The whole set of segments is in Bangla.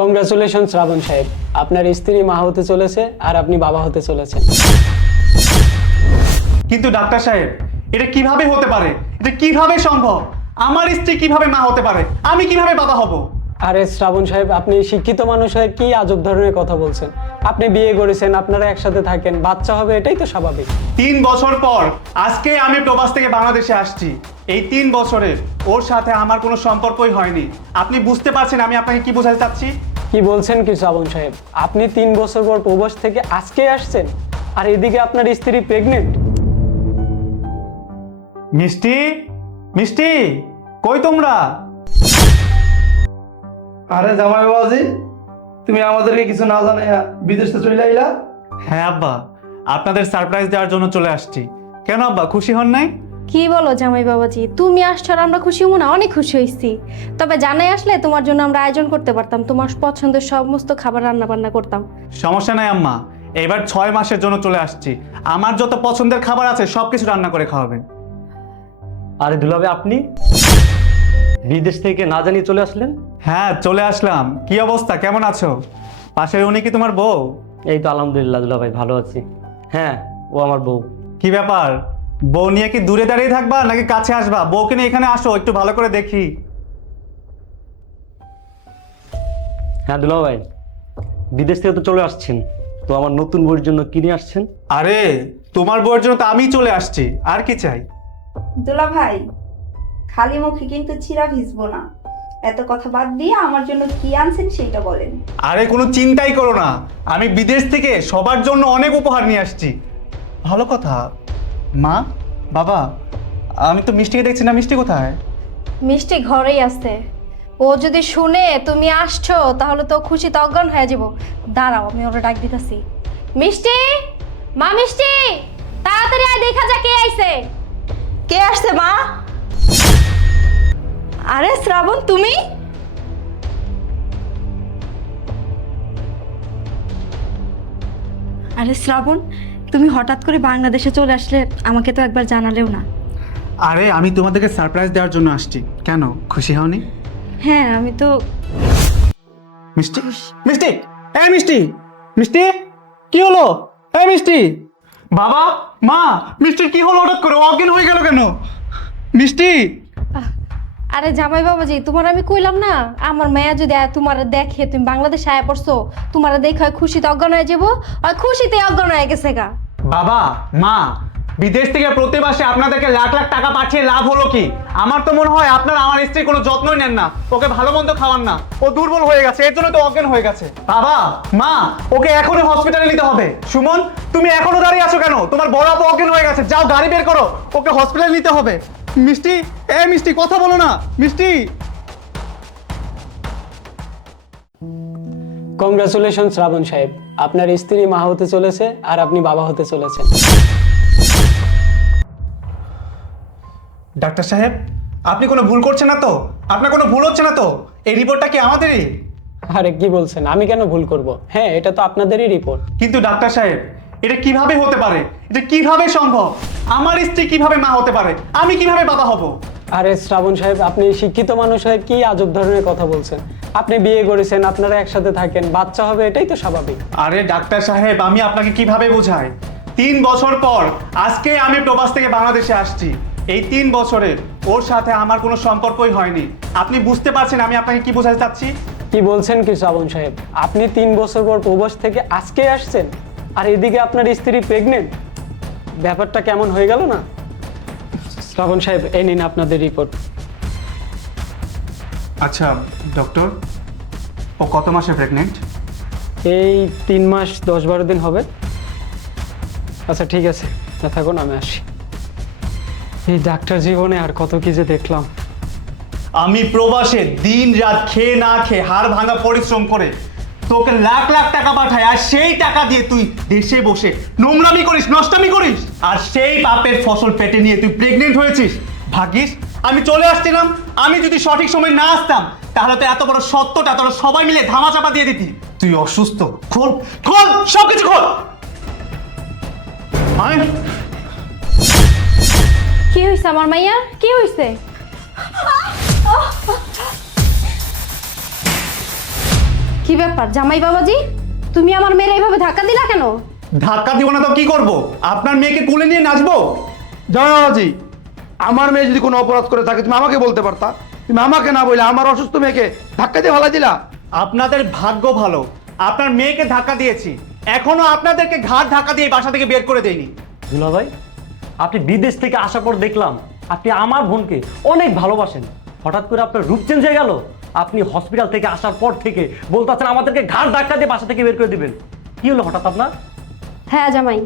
কংগ্রাচুলেশন শ্রাবণ সাহেব আপনার স্ত্রী মা হতে চলেছে আর আপনি বাবা হতে চলেছেন। কিন্তু ডাক্তার সাহেব এটা কীভাবে হতে পারে? এটা কীভাবে সম্ভব? আমার স্ত্রী কীভাবে মা হতে পারে? আমি কীভাবে বাবা হব? আরে শ্রাবণ সাহেব আপনি শিক্ষিত মানুষ হয়ে কি আজব ধরনের কথা বলছেন? আপনি বিয়ে করেছেন আপনারা একসাথে থাকেন বাচ্চা হবে এটাই তো স্বাভাবিক। তিন বছর পর আজকে আমি প্রবাস থেকে বাংলাদেশে আসছি। এই তিন বছরের ওর সাথে আমার কোনো সম্পর্কই হয়নি। আপনি বুঝতে পারছেন আমি আপনাকে কি বোঝাতে চাচ্ছি? কি বলছেন কি শ্রাবণ সাহেব? আপনি তিন বছর পর প্রবাস থেকে আজকে আসছেন আর এদিকে আপনার স্ত্রী প্রেগনেন্ট মিষ্টি? মিষ্টি? কই তোমরা? আরে জামাই বাবাজি তুমি আমাদেরকে কিছু না জানাইয়া বিদেশে চলে আইলা? হ্যাঁ আব্বা আপনাদের সারপ্রাইজ দেওয়ার জন্য চলে আসছি। কেন আব্বা খুশি হন নাই? কি বলো জামাই বাবাজি? তুমি আসছো আর আমরা খুশি হব না? অনেক খুশি হয়েছি। তবে জানাই আসলে তোমার জন্য আমরা আয়োজন করতে পারতাম। তোমার পছন্দের সমস্ত খাবার রান্না বান্না করতাম। সমস্যা নাই আম্মা। এবার ছয় মাসের জন্য চলে আসছি। আমার যত পছন্দের খাবার আছে সব কিছু রান্না করে খাওয়াবেন আরে দুলাবে আপনি? বিদেশ থেকে না জানিয়ে চলে আসলেন? হ্যাঁ চলে আসলাম। কি অবস্থা? কেমন আছো? পাশের উনি কি তোমার বউ? এই তো আলহামদুলিল্লাহ দুলা ভাই ভালো আছি। হ্যাঁ ও আমার বউ। কি ব্যাপার? বউ নিয়ে কি দূরে দাঁড়িয়ে থাকবা নাকি কাছে আসবা? বউকে নিয়ে এখানে আসো একটু ভালো করে দেখি। হ্যাঁ দুলা ভাই বিদেশ থেকে তো চলে আসছেন। তো আমার নতুন বউয়ের জন্য কিনে আসছেন? আরে তোমার বউয়ের জন্য তো আমি চলে আসছি আর কি চাই? দোলা ভাই খালি মুখে কিন্তু চিরা ভিজবো না। এত কথা বাদ দিয়ে আমার জন্য কি আনছেন সেইটা বলেন। আরে কোনো চিন্তাই করো না। আমি বিদেশ থেকে সবার জন্য অনেক উপহার নিয়ে আসছি। ভালো কথা মা বাবা আমি তো মিষ্টিকে দেখছি না মিষ্টি কোথায়? মিষ্টি ঘরেই আছে। ও যদি শুনে তুমি আসছো তাহলে তো খুশিতে অজ্ঞান হয়ে যাব। দাঁড়াও আমি ওরা ডাক দিতেছি। মিষ্টি? মা মিষ্টি? তাড়াতাড়ি আয় দেখা যা কে আইছে। কে আসছে মা? আরে শ্রাবণ তুমি? আরে শ্রাবণ তুমি হঠাৎ করে বাংলাদেশে চলে আসলে আমাকে তো একবার জানালেও না। আরে আমি তোমাদেরকে সারপ্রাইজ দেওয়ার জন্য আসছি। কেন? খুশি হওনি? হ্যাঁ আমি তো মিষ্টি? মিষ্টি! এই মিষ্টি! মিষ্টি? কি হলো? এই মিষ্টি! বাবা! মা! মিষ্টি কি হলো হঠাৎ করে? অজ্ঞান হয়ে গেল কেন? মিষ্টি! আরে জামাই বাবাজি, তোমার আমি কইলাম না? আমার মেয়া যদি তোমার দেখে, তুমি বাংলাদেশে আয়া পড়ছো, তোমার দেখে হয় খুশিতে অজ্ঞান হয়ে যাব আর খুশিতে অজ্ঞান হয়ে গেছে গা। বাবা, মা, বিদেশ থেকে প্রতি মাসে আপনাদেরকে লাখ লাখ টাকা পাঠিয়ে লাভ হলো কি? আমার তো মনে হয় আপনারা আমার স্ত্রীর কোনো যত্নই নেন না। ওকে ভালো মন্দ খাওয়ান না। ও দুর্বল হয়ে গেছে, এর জন্য তো অজ্ঞান হয়ে গেছে। বাবা, মা, ওকে এখনই হসপিটালে নিতে হবে। সুমন, তুমি এখনও দাঁড়িয়ে আছো কেন? তোমার বড় আপু অজ্ঞান হয়ে গেছে। যাও, গাড়ি বের করো। ওকে হসপিটালে নিতে হবে। মিষ্টি এ মিষ্টি কথা বলো না মিষ্টি। কংগ্রাচুলেশন শ্রাবণ সাহেব আপনার স্ত্রী মা হতে চলেছে আর আপনি বাবা হতে চলেছেন। ডাক্তার সাহেব আপনি কোনো ভুল করছেন না তো? আপনার কোনো ভুল হচ্ছে না তো? এই রিপোর্টটা কি আমাদেরই? আরে কি বলছেন? আমি কেন ভুল করব? হ্যাঁ এটা তো আপনাদেরই রিপোর্ট। কিন্তু ডাক্তার সাহেব এটা কীভাবে হতে পারে? এটা কীভাবে সম্ভব? আমার স্ত্রী কীভাবে মা হতে পারে? আমি কীভাবে বাবা হব? আরে শ্রাবণ সাহেব আপনি শিক্ষিত মানুষ হয়ে কি আজব ধরনের কথা বলছেন? আপনি বিয়ে করেছেন আপনারা একসাথে থাকেন বাচ্চা হবে এটাই তো স্বাভাবিক। আরে ডাক্তার সাহেব আমি আপনাকে কীভাবে বোঝাই? তিন বছর পর আজকে আমি প্রবাস থেকে বাংলাদেশে আসছি। এই তিন বছরের ওর সাথে আমার কোনো সম্পর্কই হয়নি। আপনি বুঝতে পারছেন আমি আপনাকে কি বোঝাতে চাচ্ছি? কি বলছেন কি শ্রাবণ সাহেব? আপনি তিন বছর পর প্রবাস থেকে আজকে আসছেন? আর এদিকে আপনার স্ত্রী প্রেগনেন্ট ব্যাপারটা কেমন হয়ে গেল না? শ্রাবণ সাহেব এ নিন আপনাদের রিপোর্ট আচ্ছা ডক্টর ও কত মাসে প্রেগনেন্ট এই তিন মাস দশ বারো দিন হবে। আচ্ছা ঠিক আছে। না থাকুন আমি আসি। এই ডাক্তার জীবনে আর কত কি যে দেখলাম। আমি প্রবাসে দিন রাত খেয়ে না খেয়ে হাড় ভাঙা পরিশ্রম করে তোকে লাখ লাখ টাকা পাঠায়, আর সেই টাকা দিয়ে তুই দেশে বসে নোংরামি করিস, নষ্টামি করিস। আর সেই পাপের ফসল পেটে নিয়ে তুই প্রেগনেন্ট হয়েছিস। ভাগ্যিস, আমি চলে আসছিলাম, আমি যদি সঠিক সময় না আসতাম, তাহলে তো এত বড় সত্যটা তোরা সবাই মিলে ধামাচাপা দিয়ে দিতি। তুই অসুস্থ, খোল খোল সব কিছু খোল কি হয়েছে আমার মাইয়া? কি হয়েছে কি ব্যাপার? জামাই বাবাজি তুমি আমার মেয়ের এইভাবে ধাক্কা দিলা কেন? ধাক্কা দিব না তো কি করব? আপনার মেয়েকে কোলে নিয়ে নাচবো? জামাইবাবাজি আমার মেয়ে যদি কোনো অপরাধ করে থাকে তুমি আমাকে বলতে পারতা? তুমি আমাকে না বলে আমার অসুস্থ মেয়েকে ধাক্কা দিয়ে ভালাই দিলা? আপনাদের ভাগ্য ভালো। আপনার মেয়েকে ধাক্কা দিয়েছি। এখনও আপনাদেরকে ঘাট ধাক্কা দিয়ে বাসা থেকে বের করে দেয়নি। দুলা ভাই আপনি বিদেশ থেকে আসার পর দেখলাম আপনি আমার বোনকে অনেক ভালোবাসেন। হঠাৎ করে আপনার রূপ চেঞ্জ হয়ে গেল? আপনি হসপিটাল থেকে আসার পর থেকে বলতেছেন আমাদেরকে ঘাট ধাক্কা দিয়ে বাসা থেকে বের করে দিবেন। কি হলো হঠাৎ আপনার? হ্যাঁ জামাই।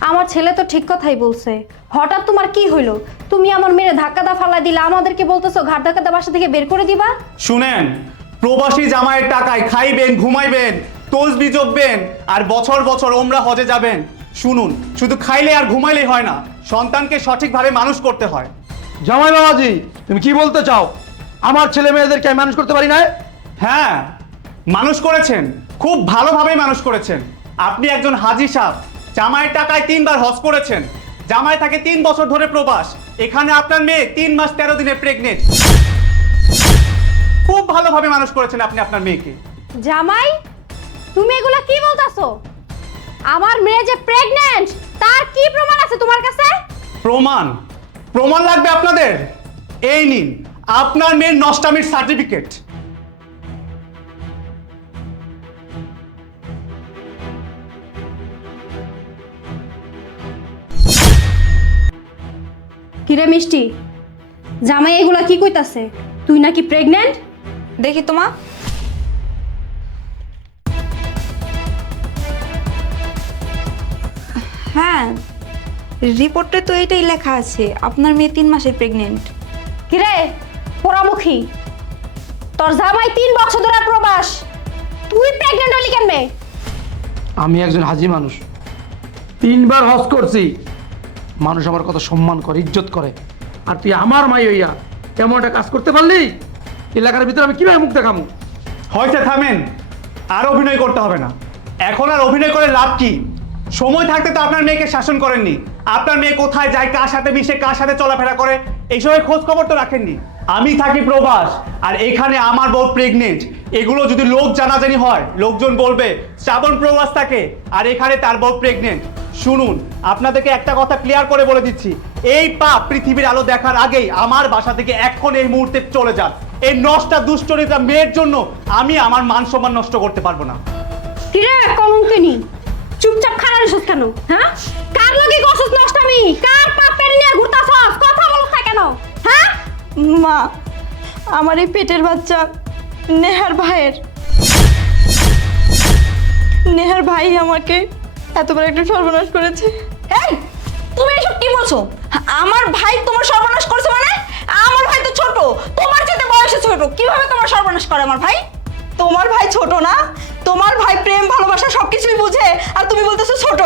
আমার ছেলে তো ঠিক কথাই বলছে। হঠাৎ তোমার কি হইল? তুমি আমার মেয়ের ধাক্কা দা ফালা দিলা আমাদেরকে বলতেছো ঘাট ধাক্কা দা বাসা থেকে বের করে দিবা? শুনেন প্রবাসী জামাইয়ের টাকায় খাইবেন ঘুমাইবেন তসবি জপবেন আর বছর বছর ওমরা হজে যাবেন। শুনুন শুধু খাইলে আর ঘুমাইলেই হয় না সন্তানকে সঠিকভাবে মানুষ করতে হয়। জামাই বাবাজি তুমি কি বলতে চাও? আমার ছেলে মেয়েদেরকে আমি মানুষ করতে পারি না? হ্যাঁ মানুষ করেছেন। খুব ভালোভাবেই মানুষ করেছেন। আপনি একজন হাজি সাহ জামাইয়ের টাকায় তিনবার হজ করেছেন। জামাই থাকে তিন বছর ধরে প্রবাস। এখানে আপনার মেয়ে তিন মাস তেরো দিনে প্রেগনেন্ট খুব ভালোভাবে মানুষ করেছেন আপনি আপনার মেয়েকে। জামাই তুমি এগুলা কি বলতাছো? আমার মেয়ে যে প্রেগন্যান্ট তার কি প্রমাণ আছে তোমার কাছে? প্রমাণ? প্রমাণ লাগবে আপনাদের? এই নিন। আপনার মেয়ের নষ্টামির সার্টিফিকেট কিরে মিষ্টি জামাই এগুলা কি কইতাছে? তুই নাকি প্রেগন্যান্ট দেখি তোমা হ্যাঁ রিপোর্টে তো এটাই লেখা আছে আপনার মেয়ে তিন মাসের প্রেগনেন্ট কিরে পোড়ামুখী। তোর জামাই তিন বছর ধরে প্রবাস। তুই প্রেগন্যান্ট হলি কেন মেয়ে আমি একজন হাজি মানুষ। তিনবার হজ করছি। মানুষ আমার কত সম্মান করে ইজ্জত করে। আর তুই আমার মাই হইয়া এমন একটা কাজ করতে পারলি? এলাকার ভিতরে আমি কীভাবে মুখ দেখামু হয়েছে থামেন। আর অভিনয় করতে হবে না। এখন আর অভিনয় করে লাভ কি? সময় থাকতে তো আপনার মেয়েকে শাসন করেননি। আপনার মেয়ে কোথায় যায়, কার সাথে মিশে, কার সাথে চলাফেরা করে এইসবের খোঁজ খবর তো রাখেননি। আমি থাকি প্রবাস, আর এখানে আমার বউ প্রেগনেন্ট এগুলো যদি লোক জানাজানি হয়, লোকজন বলবে, শ্রাবণ প্রবাস থাকে, আর এখানে তার বউ প্রেগনেন্ট শুনুন, আপনাদেরকে একটা কথা ক্লিয়ার করে বলে দিচ্ছি। এই পাপ পৃথিবীর আলো দেখার আগেই আমার বাসা থেকে এখন এই মুহূর্তে চলে যান। এই নষ্টা, দুশ্চরিতা মেয়ের জন্য আমি আমার মান সম্মান নষ্ট করতে পারব না। কিরে চুপচাপ খারাপ রেছিস কেন? হ্যাঁ? কার লগে গছস নষ্টামি? কার পাপের নিয়ে ঘুরতাছস? কথা বলছ না কেন? হ্যাঁ? মা আমার এই পেটের বাচ্চা নেহার ভাইয়ের। নেহার ভাই আমাকে এত বড় একটা সর্বনাশ করেছে। এই তুমি এসব কি বলছো? আমার ভাই তোমার সর্বনাশ করেছে মানে? আমার ভাই তো ছোট তোমার চেয়ে বয়সে ছোট। কীভাবে তোমার সর্বনাশ করে আমার ভাই? তোমার ভাই ছোট না তোমার ভাই প্রেম ভালোবাসা সবকিছুই বুঝে আর তুমি বলতেছো ছোট।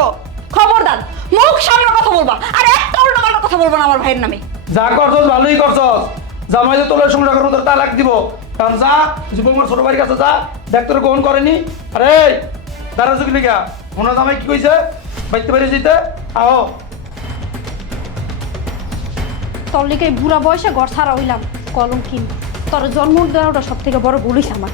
খবরদার মুখ সামনে কথা বলবা আর একটা উল্টো পাল্টা কথা বলবা না আমার ভাইয়ের নামে। যা করছস ভালোই করছস। জামাই তো তোলের সংসার করব তোর তালাক দিব। কারণ যা যুবকমার ছোট ভাইয়ের কাছে যা ডাক্তার গ্রহণ করেনি। আরে দাঁড়া চুকি নাকি মনে জামাই কি কইছে? বাইতে পারি যেতে আও তোর লিগে বুড়া বয়সে ঘর ছাড়া হইলাম কলঙ্কিন তোর জন্ম দেওয়াটা সব থেকে বড় ভুল হইছে আমার।